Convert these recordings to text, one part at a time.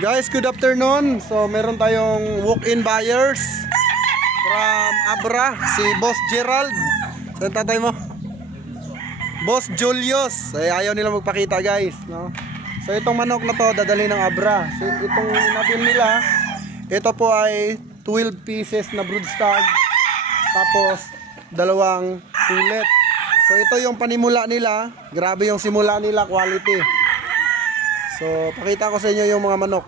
Guys, good afternoon. So meron tayong walk-in buyers from Abra, si Boss Gerald. Saan tatay mo? Boss Julius. Ay, ayaw nila magpakita guys, no? So itong manok na to dadali ng Abra. So itong natin nila, ito po ay 12 pieces na broodstag, tapos dalawang pulet. So ito yung panimula nila. Grabe yung simula nila, quality. So pakita ko sa inyo yung mga manok.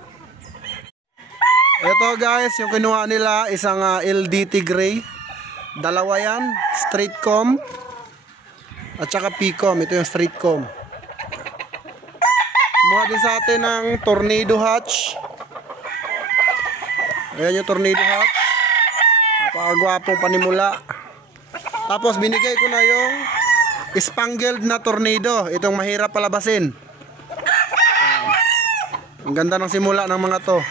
Ito guys, yung kinuha nila, isang LDT Gray. Dalawa yan, straight comb at saka P-comb. Ito yung straight comb. Kumuha din sa atin ng Tornado Hatch. Ayan yung Tornado Hatch. Napakagwapong panimula. Tapos binigay ko na yung Spangled na Tornado. Itong mahirap palabasin. Ang ganda ng simula ng mga to.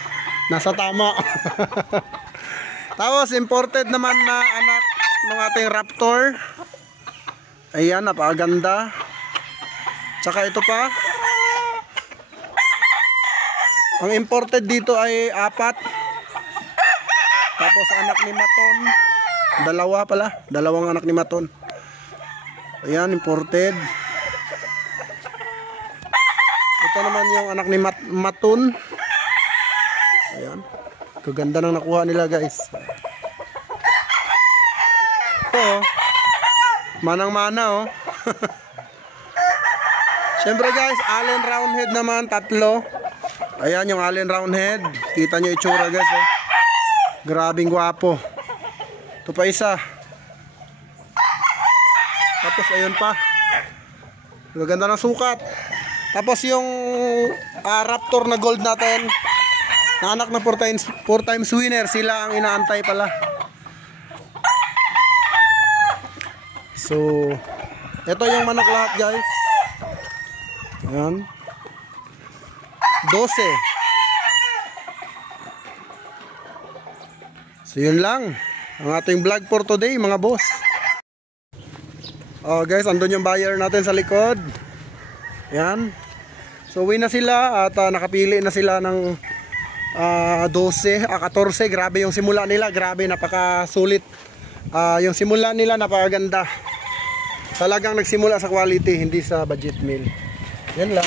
Nasa tama. Tapos imported naman na anak ng ating Raptor. Ayan, napakaganda. Tsaka ito pa. Ang imported dito ay 4. Tapos anak ni Maton. Dalawa pala. Dalawang anak ni Maton. Ayan, imported. Ito naman yung anak ni Maton. Ayan. Kaganda nang nakuha nila guys. Ito, manang-mana oh. Siyempre guys, Allen Roundhead naman, 3. Ayan yung Allen Roundhead. Kita nyo itsura guys oh. Grabing gwapo. Ito pa isa. Tapos ayun pa. Kaganda ng sukat. Tapos yung Raptor na gold natin, na anak na 4 times winner, sila ang inaantay pala. So ito yung manok lahat guys. Ayan, 12. So yun lang ang ating vlog for today mga boss. Oh guys, andun yung buyer natin sa likod. Ayan. So uwi na sila at nakapili na sila ng 12, 14. Grabe yung simula nila, grabe, napakasulit. Yung simula nila napakaganda. Talagang nagsimula sa quality, hindi sa budget meal. Yan lang.